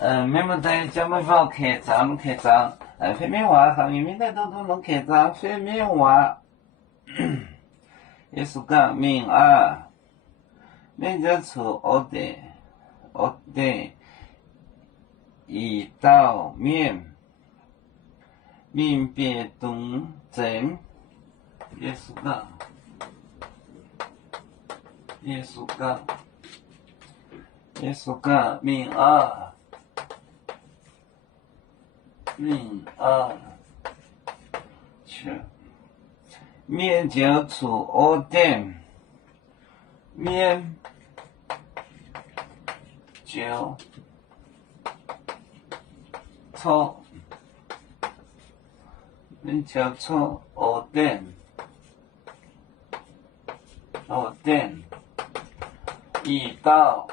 免么在叫么法开张开张，非面话行业面带都能开张，非面话，也是讲面啊，面就出学的一道面，面别动真，也是讲面啊。去面就出二点，面就出二点，一到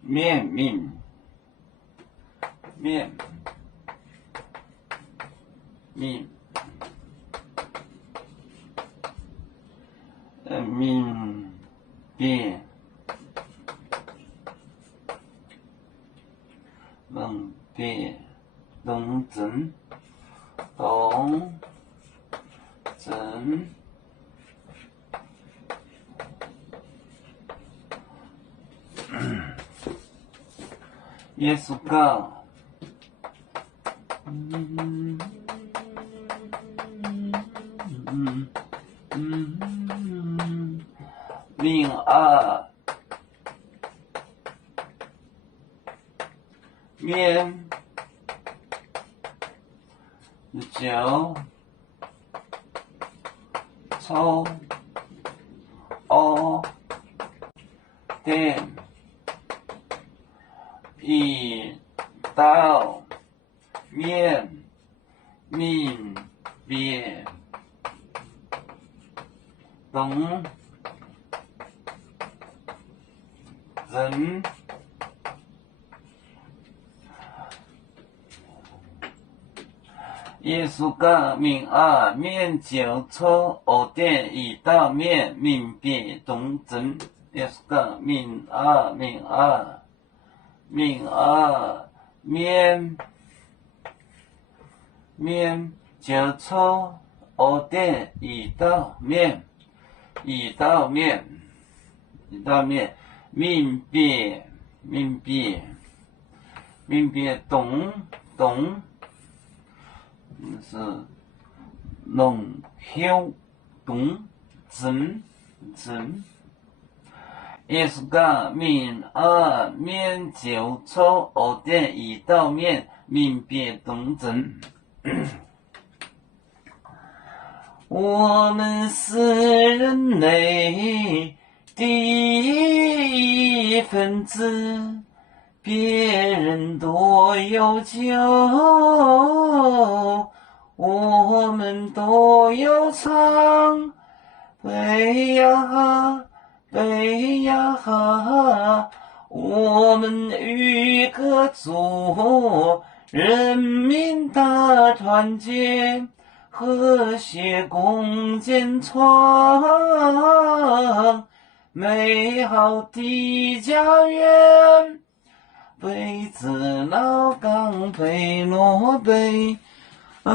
面面面别动真也是讲面啊面就出二点，一到面别动真也是讲面啊面就出二点，一到面别动真，也是讲面就出二点，一到面别动是弄休动真，也是讲面就出二点，一到面别动真。我们是人类的一份子，别人多有酒，我们都要唱。背呀我们与歌组，人民大团结，和谐共建创美好的家园。贝子老岗贝诺贝啊